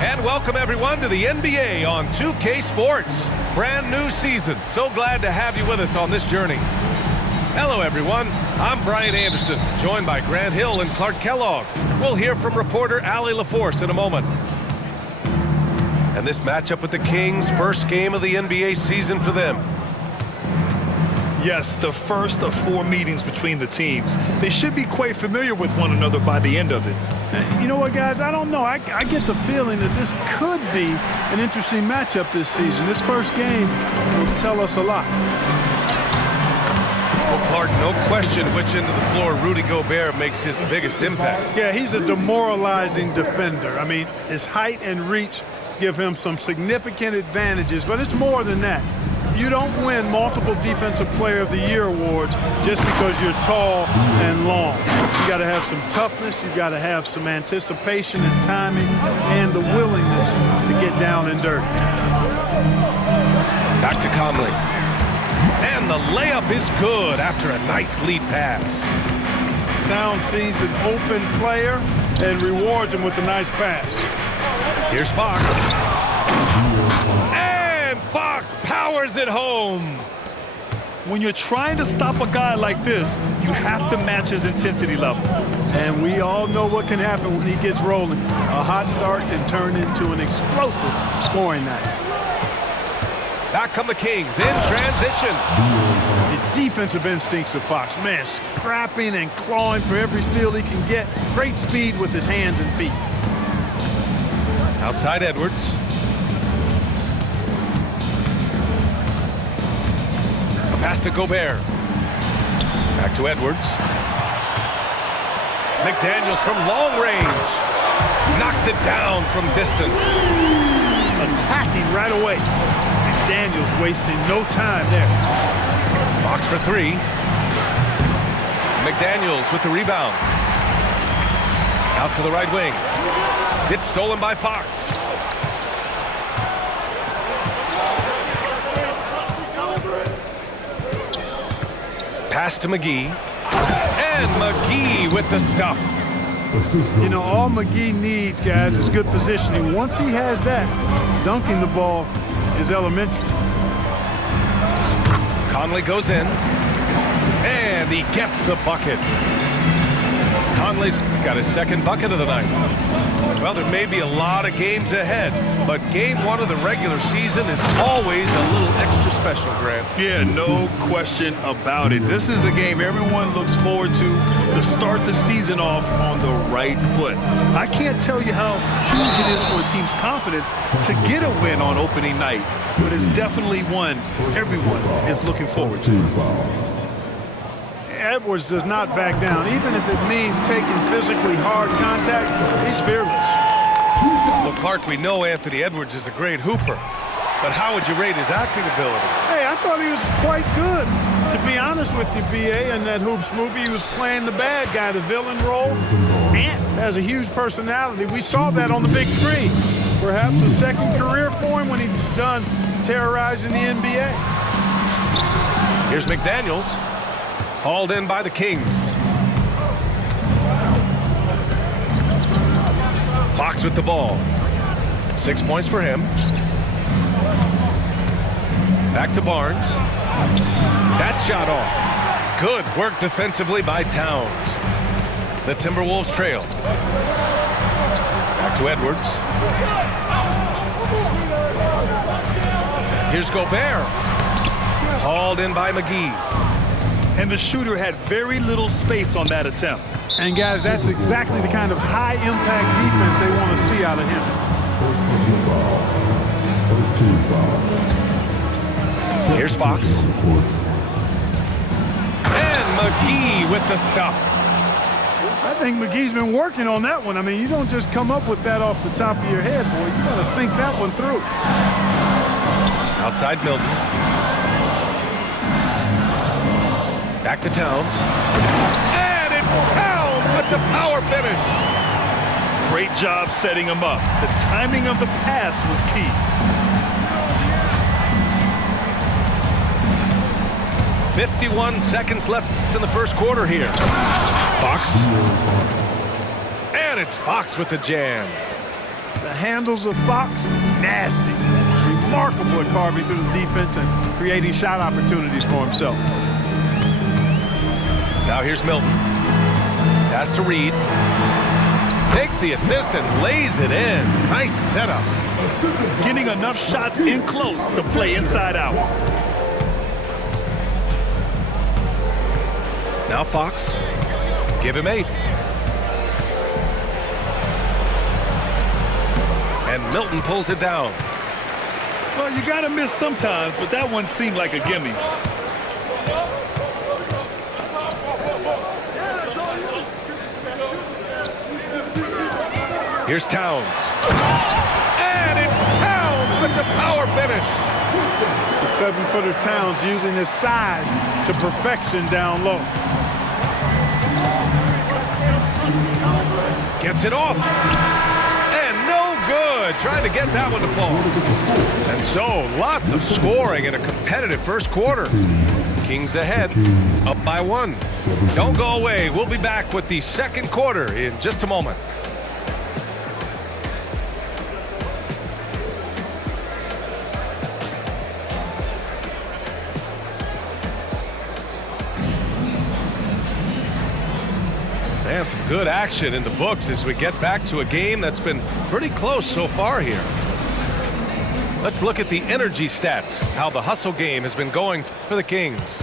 And welcome everyone to the NBA on 2K Sports. Brand new season. So glad to have you with us on this journey. Hello everyone, I'm Brian Anderson, joined by Grant Hill and Clark Kellogg. We'll hear from reporter Allie LaForce in a moment. And this matchup with the Kings, first game of the NBA season for them. Yes, the first of 4 meetings between the teams. They should be quite familiar with one another by the end of it. You know what, guys? I don't know. I get the feeling that this could be an interesting matchup this season. This first game will tell us a lot. Well, Clark, no question which end of the floor Rudy Gobert makes his biggest impact. Yeah, he's a demoralizing defender. I mean, his height and reach give him some significant advantages, but it's more than that. You don't win multiple Defensive Player of the Year awards just because you're tall and long. You got to have some toughness, you got to have some anticipation and timing, and the willingness to get down and dirty. Back to Conley. And the layup is good after a nice lead pass. Towns sees an open player and rewards him with a nice pass. Here's Fox. And Fox powers it home. When you're trying to stop a guy like this, you have to match his intensity level. And we all know what can happen when he gets rolling. A hot start can turn into an explosive scoring night. Back come the Kings in transition. The defensive instincts of Fox, man, scrapping and clawing for every steal he can get. Great speed with his hands and feet. Outside Edwards. A pass to Gobert. Back to Edwards. McDaniels from long range. Knocks it down from distance. Attacking right away. McDaniels wasting no time there. Fox for 3. McDaniels with the rebound. Out to the right wing. It's stolen by Fox. Pass to McGee. And McGee with the stuff. You know, all McGee needs, guys, is good positioning. Once he has that, dunking the ball is elementary. Conley goes in. And he gets the bucket. Conley's got his second bucket of the night. Well, there may be a lot of games ahead, but game 1 of the regular season is always a little extra special, Grant. Yeah, no question about it. This is a game everyone looks forward to start the season off on the right foot. I can't tell you how huge it is for a team's confidence to get a win on opening night, but it's definitely one everyone is looking forward to. Edwards does not back down. Even if it means taking physically hard contact, he's fearless. Well, Clark, we know Anthony Edwards is a great hooper, but how would you rate his acting ability? Hey, I thought he was quite good. To be honest with you, B.A., in that Hoops movie, he was playing the bad guy, the villain role. Ant has a huge personality. We saw that on the big screen. Perhaps a second career for him when he's done terrorizing the NBA. Here's McDaniels. Hauled in by the Kings. Fox with the ball. 6 points for him. Back to Barnes. That shot off. Good work defensively by Towns. The Timberwolves trail. Back to Edwards. Here's Gobert. Hauled in by McGee. And the shooter had very little space on that attempt. And guys, that's exactly the kind of high-impact defense they want to see out of him. Here's Fox. And McGee with the stuff. I think McGee's been working on that one. I mean, you don't just come up with that off the top of your head, boy. You got to think that one through. Outside Milton. Back to Towns. And it's Towns with the power finish. Great job setting him up. The timing of the pass was key. 51 seconds left in the first quarter here. Fox. And it's Fox with the jam. The handles of Fox, nasty. Remarkable at carving through the defense and creating shot opportunities for himself. Now here's Milton. Pass to Reed. Takes the assist and lays it in. Nice setup. Getting enough shots in close to play inside out. Now Fox. Give him 8. And Milton pulls it down. Well, you got to miss sometimes, but that one seemed like a gimme. Here's Towns. And it's Towns with the power finish. The 7-footer Towns using his size to perfection down low. Gets it off. And no good. Trying to get that one to fall. And so, lots of scoring in a competitive first quarter. Kings ahead, up by 1. Don't go away. We'll be back with the second quarter in just a moment. And some good action in the books as we get back to a game that's been pretty close so far here. Let's look at the energy stats, how the hustle game has been going for the Kings.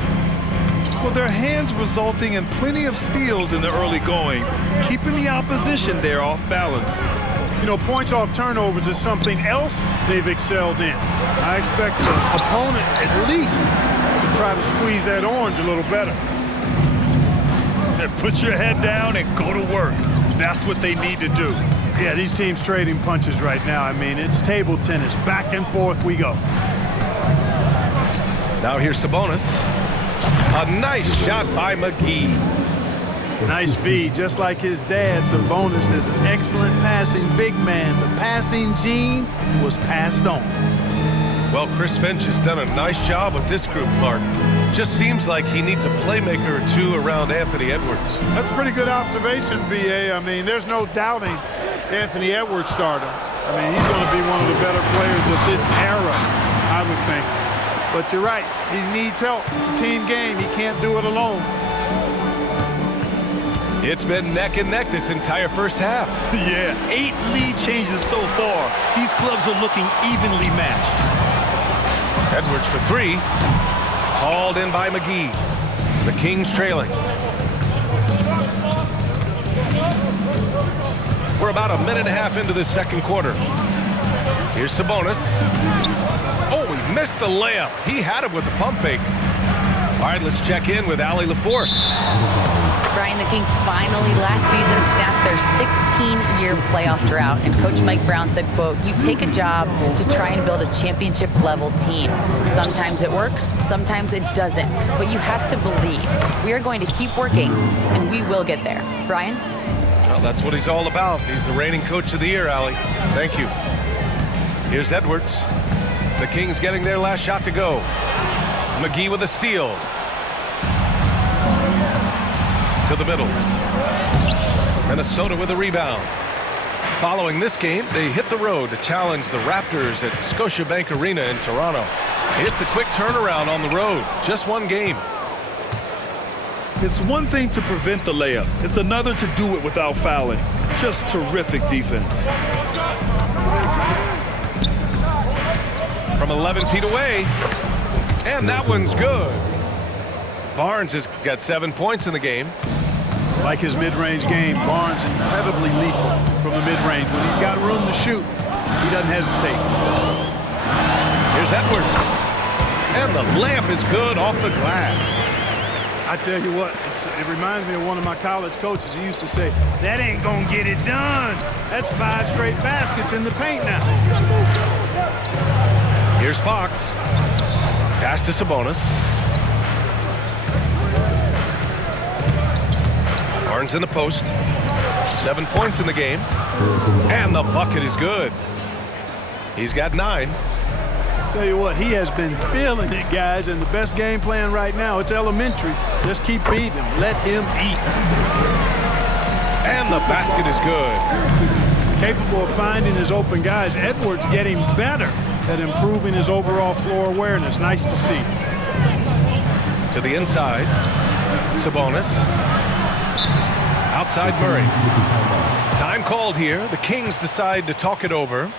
Well, their hands resulting in plenty of steals in the early going, keeping the opposition there off balance. You know, points off turnovers is something else they've excelled in. I expect the opponent at least to try to squeeze that orange a little better. Put your head down and go to work. That's what they need to do. Yeah, these teams trading punches right now. I mean, it's table tennis. Back and forth we go. Now here's Sabonis. A nice shot by McGee. Nice feed. Just like his dad, Sabonis is an excellent passing big man. The passing gene was passed on. Well, Chris Finch has done a nice job with this group, Clark. Just seems like he needs a playmaker or two around Anthony Edwards. That's a pretty good observation, B.A. I mean, there's no doubting Anthony Edwards stardom. I mean, he's going to be one of the better players of this era, I would think. But you're right. He needs help. It's a team game. He can't do it alone. It's been neck and neck this entire first half. Yeah, 8 lead changes so far. These clubs are looking evenly matched. Edwards for 3. Hauled in by McGee. The Kings trailing. We're about a minute and a half into this second quarter. Here's Sabonis. Oh, he missed the layup. He had it with the pump fake. All right, let's check in with Allie LaForce. Brian, the Kings finally last season snapped their 16-year playoff drought, and Coach Mike Brown said, quote, "You take a job to try and build a championship-level team. Sometimes it works, sometimes it doesn't, but you have to believe. We are going to keep working, and we will get there." Brian? Well, that's what he's all about. He's the reigning coach of the year, Allie. Thank you. Here's Edwards. The Kings getting their last shot to go. McGee with a steal. To the middle. Minnesota with a rebound. Following this game, they hit the road to challenge the Raptors at Scotiabank Arena in Toronto. It's a quick turnaround on the road. Just one game. It's one thing to prevent the layup. It's another to do it without fouling. Just terrific defense. From 11 feet away. And that one's good. Barnes has got 7 points in the game. Like his mid-range game, Barnes incredibly lethal from the mid-range. When he's got room to shoot, he doesn't hesitate. Here's Edwards. And the layup is good off the glass. I tell you what, it reminds me of one of my college coaches. He used to say, "That ain't gonna get it done." That's 5 straight baskets in the paint now. Here's Fox. Pass to Sabonis. Barnes in the post. 7 points in the game. And the bucket is good. He's got 9. Tell you what, he has been feeling it, guys, and the best game plan right now, it's elementary. Just keep feeding him. Let him eat. And the basket is good. capable of finding his open guys. Edwards getting better at improving his overall floor awareness. Nice to see. To the inside, Sabonis. Outside Murray. Time called here. The Kings decide to talk it over.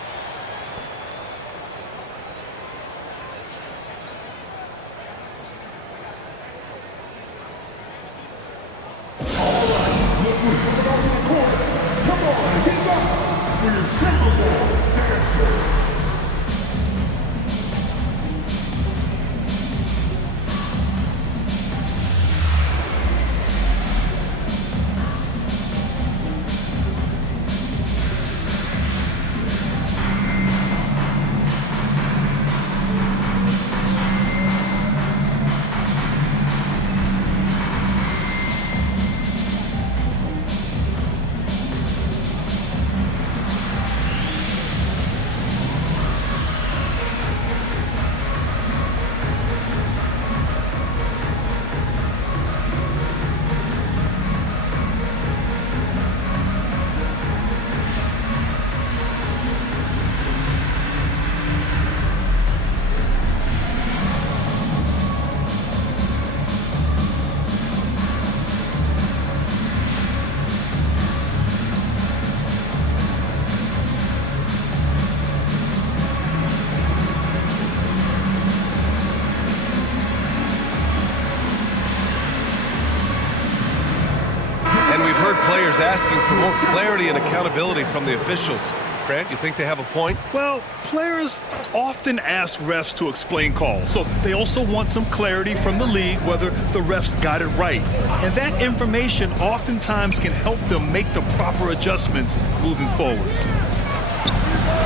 Players asking for more clarity and accountability from the officials. Grant, you think they have a point? Well, players often ask refs to explain calls, so they also want some clarity from the league whether the refs got it right. And that information oftentimes can help them make the proper adjustments moving forward.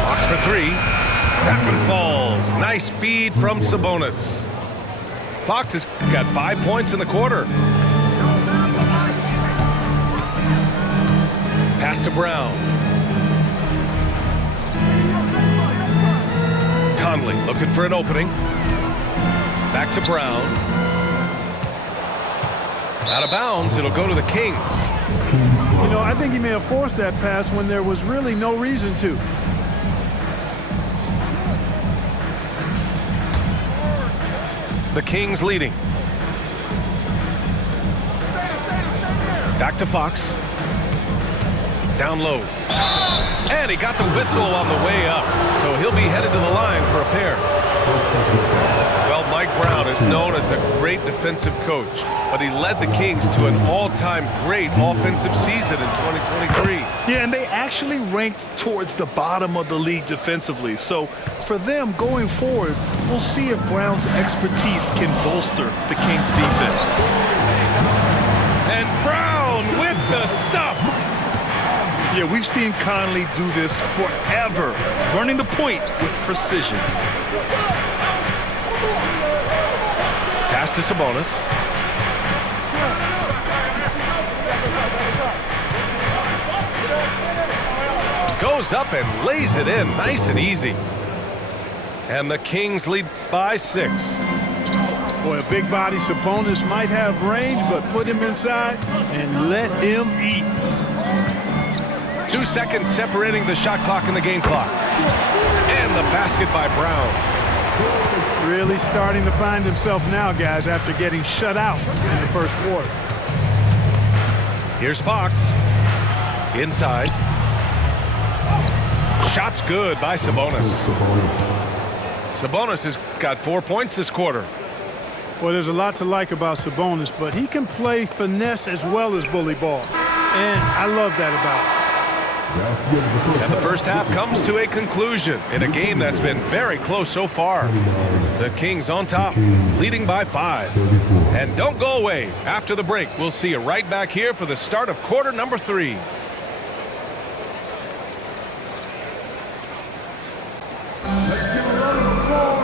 Fox for three. That one falls. Nice feed from Sabonis. Fox has got 5 points in the quarter. Pass to Brown. Conley looking for an opening. Back to Brown. Out of bounds, it'll go to the Kings. You know, I think he may have forced that pass when there was really no reason to. The Kings leading. Back to Fox. Down low. And he got the whistle on the way up, so he'll be headed to the line for a pair. Well, Mike Brown is known as a great defensive coach, but he led the Kings to an all-time great offensive season in 2023. Yeah, and they actually ranked towards the bottom of the league defensively. So for them going forward, we'll see if Brown's expertise can bolster the Kings defense. And Brown with the stuff. Yeah, we've seen Conley do this forever, running the point with precision. Pass to Sabonis. Goes up and lays it in, nice and easy. And the Kings lead by 6. Boy, a big body Sabonis might have range, but put him inside and let him eat. 2 seconds separating the shot clock and the game clock. And the basket by Brown. Really starting to find himself now, guys, after getting shut out in the first quarter. Here's Fox. Inside. Shot's good by Sabonis. Sabonis has got 4 points this quarter. Well, there's a lot to like about Sabonis, but he can play finesse as well as bully ball. And I love that about him. And the first half comes to a conclusion in a game that's been very close so far. The Kings on top, leading by 5. And don't go away. After the break, we'll see you right back here for the start of quarter number 3.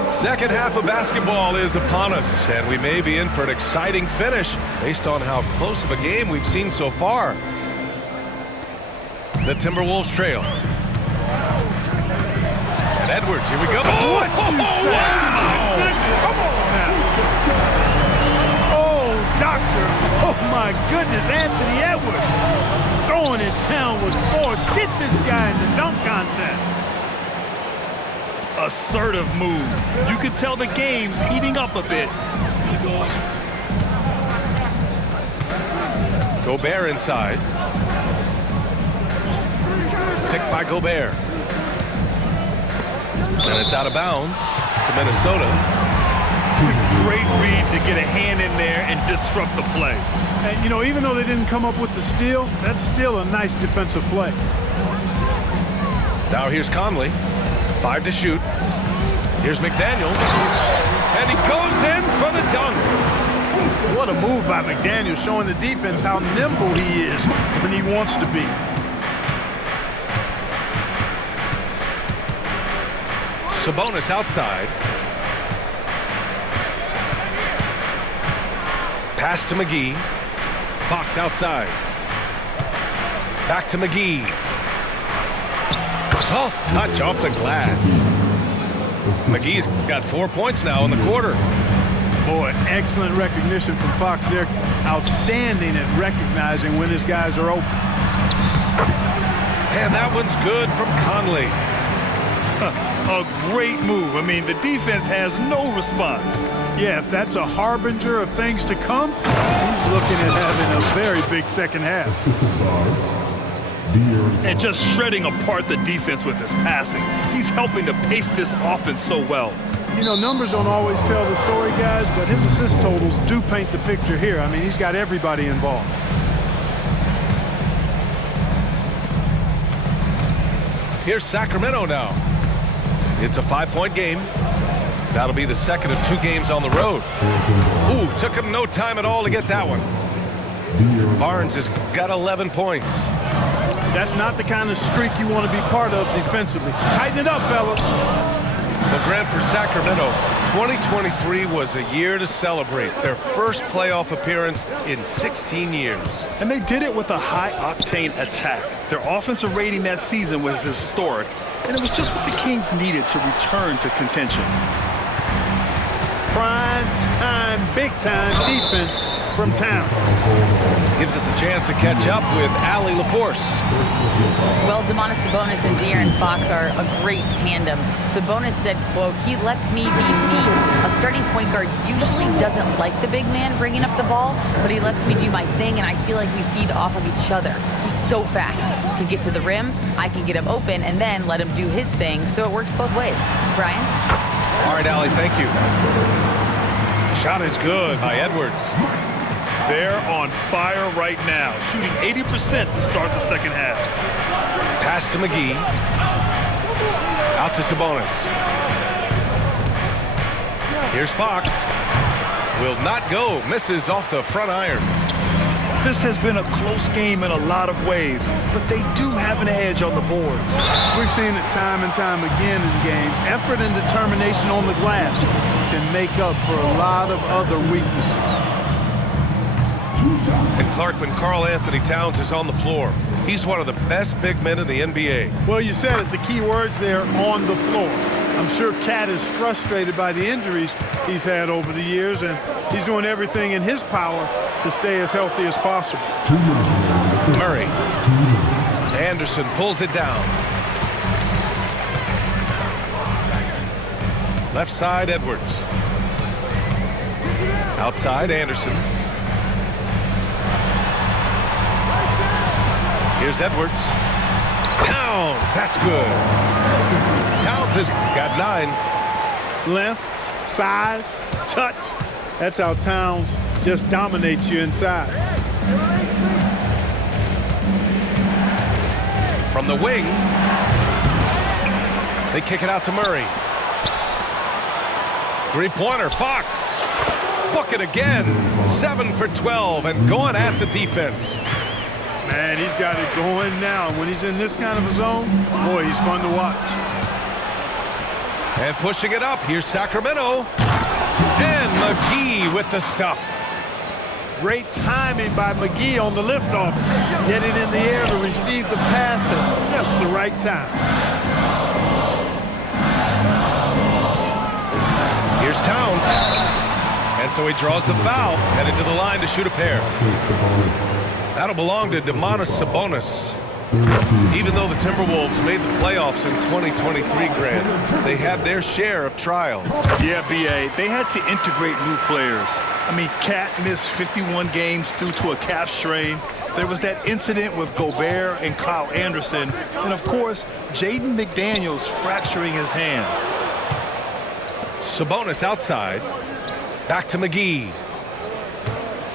Second half of basketball is upon us, and we may be in for an exciting finish based on how close of a game we've seen so far. The Timberwolves trail. And Edwards, here we go. What you say? Come on now. Oh, doctor. Oh, my goodness, Anthony Edwards. throwing it down with force. Get this guy in the dunk contest. Assertive move. You can tell the game's heating up a bit. Gobert inside. Picked by Gobert. And it's out of bounds to Minnesota. Great read to get a hand in there and disrupt the play. And, you know, even though they didn't come up with the steal, that's still a nice defensive play. Now here's Conley. 5 to shoot. Here's McDaniels. And he goes in for the dunk. What a move by McDaniels, showing the defense how nimble he is when he wants to be. Sabonis outside. Pass to McGee. Fox outside. Back to McGee. Soft touch off the glass. McGee's got 4 points now in the quarter. Boy, excellent recognition from Fox. They're outstanding at recognizing when his guys are open. And that one's good from Conley. A great move. I mean, the defense has no response. Yeah, if that's a harbinger of things to come, he's looking at having a very big second half. And just shredding apart the defense with his passing. He's helping to pace this offense so well. You know, numbers don't always tell the story, guys, but his assist totals do paint the picture here. I mean, he's got everybody involved. Here's Sacramento now. It's a 5-point game. That'll be the second of 2 games on the road. Ooh, took him no time at all to get that one. Barnes has got 11 points. That's not the kind of streak you want to be part of defensively. Tighten it up, fellas. Well, Grant, for Sacramento, 2023 was a year to celebrate. Their first playoff appearance in 16 years. And they did it with a high-octane attack. Their offensive rating that season was historic, and it was just what the Kings needed to return to contention. Prime time, big time defense from town. Gives us a chance to catch up with Allie LaForce. Well, Domantas Sabonis and De'Aaron Fox are a great tandem. Sabonis said, quote, "He lets me be me." A starting point guard usually doesn't like the big man bringing up the ball, but he lets me do my thing, and I feel like we feed off of each other. He's so fast. He can get to the rim, I can get him open, and then let him do his thing, so it works both ways. Brian? All right, Allie, thank you. Shot is good by Edwards. They're on fire right now, shooting 80% to start the second half. Pass to McGee. Out to Sabonis. Here's Fox. Will not go. Misses off the front iron. This has been a close game in a lot of ways, but they do have an edge on the boards. We've seen it time and time again in games. Effort and determination on the glass can make up for a lot of other weaknesses. And Clark, when Karl Anthony Towns is on the floor, he's one of the best big men in the NBA. Well, you said it. The key words there, on the floor. I'm sure Cat is frustrated by the injuries he's had over the years, and he's doing everything in his power to stay as healthy as possible. Murray. Anderson pulls it down. Left side, Edwards. Outside, Anderson. Here's Edwards. Towns, that's good. Towns has got 9. Length, size, touch. That's how Towns just dominates you inside. From the wing, they kick it out to Murray. 3-pointer, Fox. Book it again. 7 for 12 and going at the defense. Man, he's got it going now. When he's in this kind of a zone, boy, he's fun to watch. And pushing it up, here's Sacramento. And McGee with the stuff. Great timing by McGee on the liftoff. Getting in the air to receive the pass at just the right time. Here's Towns. And so he draws the foul, headed to the line to shoot a pair. That'll belong to Domantas Sabonis. Even though the Timberwolves made the playoffs in 2023, Grant, they had their share of trials. Yeah, B.A., they had to integrate new players. I mean, Cat missed 51 games due to a calf strain. There was that incident with Gobert and Kyle Anderson. And, of course, Jaden McDaniels fracturing his hand. Sabonis outside. Back to McGee.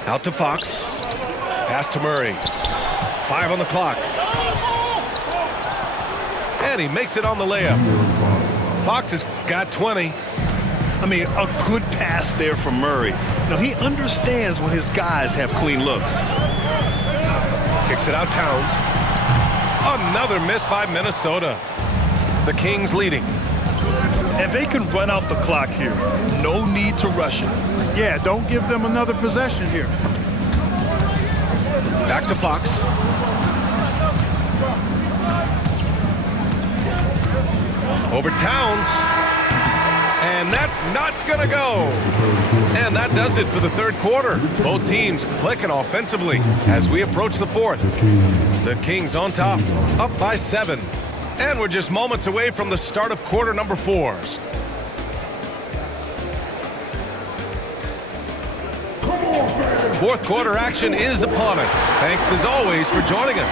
Out to Fox. Pass to Murray. 5 on the clock. And he makes it on the layup. Fox has got 20. I mean, a good pass there from Murray. Now, he understands when his guys have clean looks. Kicks it out Towns. Another miss by Minnesota. The Kings leading. And they can run out the clock here. No need to rush it. Yeah, don't give them another possession here. Back to Fox. Over Towns. And that's not gonna go. And that does it for the third quarter. Both teams clicking offensively as we approach the fourth. The Kings on top, up by 7. And we're just moments away from the start of quarter number 4. Fourth quarter action is upon us. Thanks as always for joining us.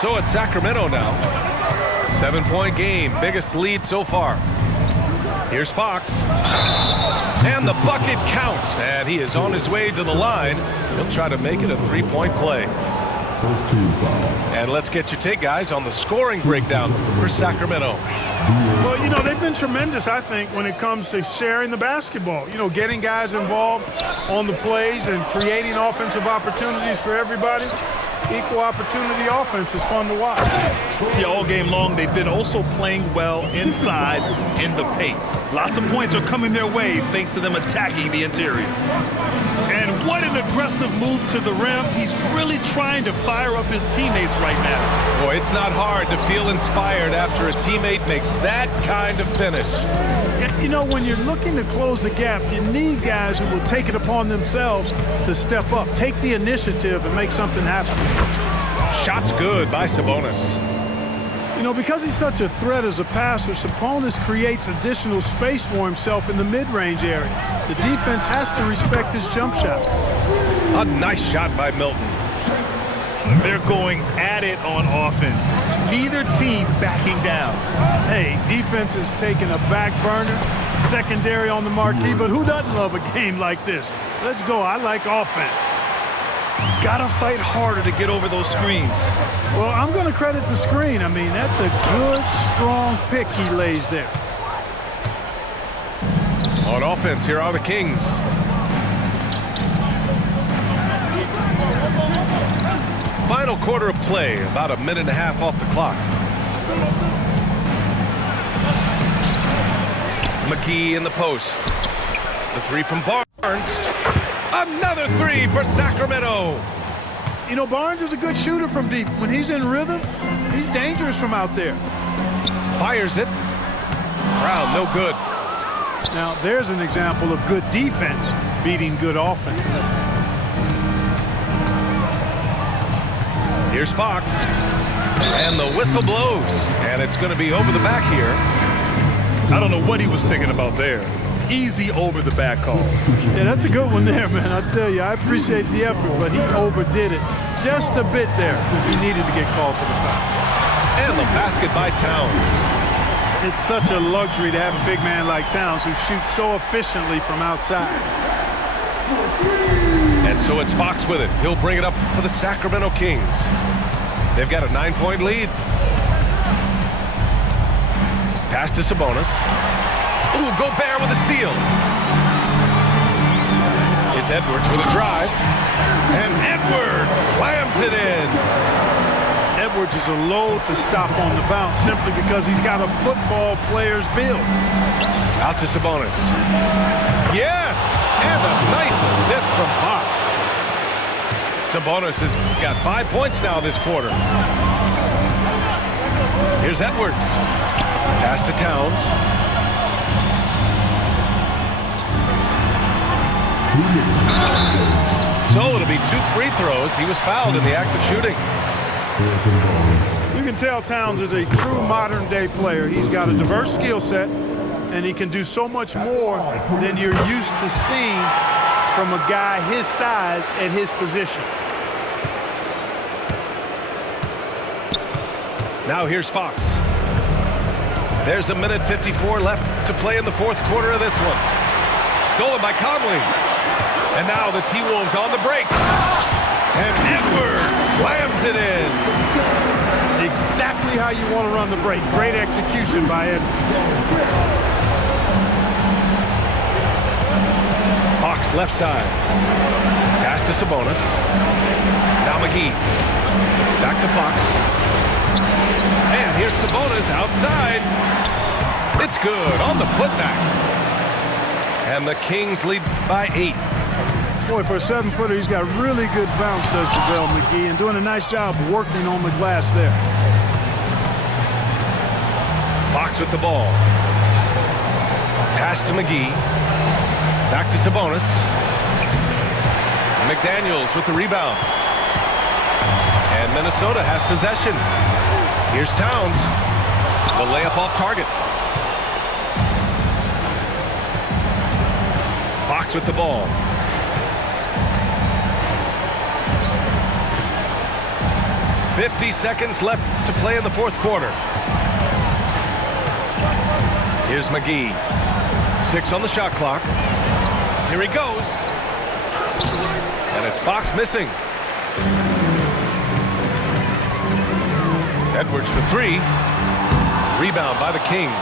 So it's Sacramento now. 7-point game, biggest lead so far. Here's Fox. And the bucket counts. And he is on his way to the line. He'll try to make it a 3-point play. And let's get your take, guys, on the scoring breakdown for Sacramento. Well, you know, they've been tremendous, I think, when it comes to sharing the basketball. You know, getting guys involved on the plays and creating offensive opportunities for everybody. Equal opportunity offense is fun to watch. Yeah, all game long, they've been also playing well inside in the paint. Lots of points are coming their way thanks to them attacking the interior. And what an aggressive move to the rim. He's really trying to fire up his teammates right now. Boy, it's not hard to feel inspired after a teammate makes that kind of finish. You know, when you're looking to close the gap, you need guys who will take it upon themselves to step up, take the initiative, and make something happen. Shot's good by Sabonis. You know, because he's such a threat as a passer, Sabonis creates additional space for himself in the mid-range area. The defense has to respect his jump shot. A nice shot by Milton. They're going at it on offense. Neither team backing down. Hey, defense is taking a back burner, secondary on the marquee, but who doesn't love a game like this? Let's go. I like offense. Gotta fight harder to get over those screens. Well, I'm going to credit the screen. I mean, that's a good, strong pick he lays there. On offense, here are the Kings. Final quarter of play, about a minute and a half off the clock. McGee in the post. The 3 from Barnes. Another 3 for Sacramento. You know, Barnes is a good shooter from deep. When he's in rhythm, he's dangerous from out there. Fires it. Brown, no good. Now, there's an example of good defense beating good offense. Here's Fox. And the whistle blows. And it's going to be over the back here. I don't know what he was thinking about there. Easy over the back call. Yeah, that's a good one there, man. I tell you, I appreciate the effort, but he overdid it just a bit there. He needed to get called for the foul. And the basket by Towns. It's such a luxury to have a big man like Towns who shoots so efficiently from outside. And so it's Fox with it. He'll bring it up for the Sacramento Kings. They've got a 9-point lead. Pass to Sabonis. Ooh, Gobert with a steal. It's Edwards with a drive. And Edwards slams it in. Edwards is a load to stop on the bounce simply because he's got a football player's build. Out to Sabonis. Yes! And a nice assist from Fox. Sabonis has got 5 points now this quarter. Here's Edwards. Pass to Towns. So it'll be 2 free throws. He was fouled in the act of shooting. You can tell Towns is a true modern-day player. He's got a diverse skill set, and he can do so much more than you're used to seeing from a guy his size at his position. Now here's Fox. There's 1:54 left to play in the 4th quarter of this one. Stolen by Conley. And now the T-Wolves on the break. And Edwards slams it in. Exactly how you want to run the break. Great execution by Edwards. Fox left side. Pass to Sabonis. Now McGee. Back to Fox. And here's Sabonis outside. It's good on the putback. And the Kings lead by 8. Boy, for a 7-footer, he's got really good bounce, does JaVale McGee, and doing a nice job working on the glass there. Fox with the ball. Pass to McGee. Back to Sabonis. McDaniels with the rebound. And Minnesota has possession. Here's Towns. The layup off target. Fox with the ball. "50 seconds left to play in the 4th quarter. Here's McGee. 6 on the shot clock. Here he goes. And it's Fox missing. Edwards for 3. Rebound by the Kings.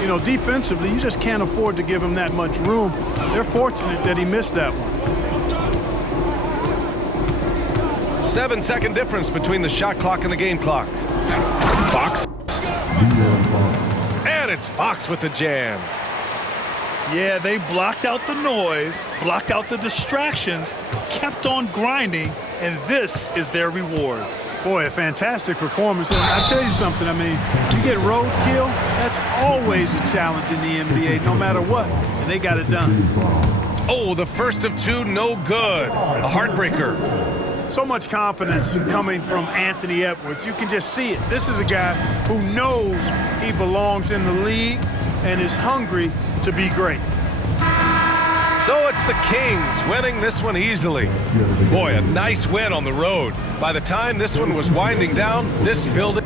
You know, defensively, you just can't afford to give him that much room. They're fortunate that he missed that one. 7-second difference between the shot clock and the game clock. Fox. And it's Fox with the jam. Yeah, they blocked out the noise, blocked out the distractions, kept on grinding, and this is their reward. Boy, a fantastic performance. And I'll tell you something, I mean, you get roadkill, that's always a challenge in the NBA, no matter what, and they got it done. Oh, the first of 2, no good. A heartbreaker. So much confidence coming from Anthony Edwards. You can just see it. This is a guy who knows he belongs in the league and is hungry to be great. So it's the Kings winning this one easily. Boy, a nice win on the road. By the time this one was winding down, this building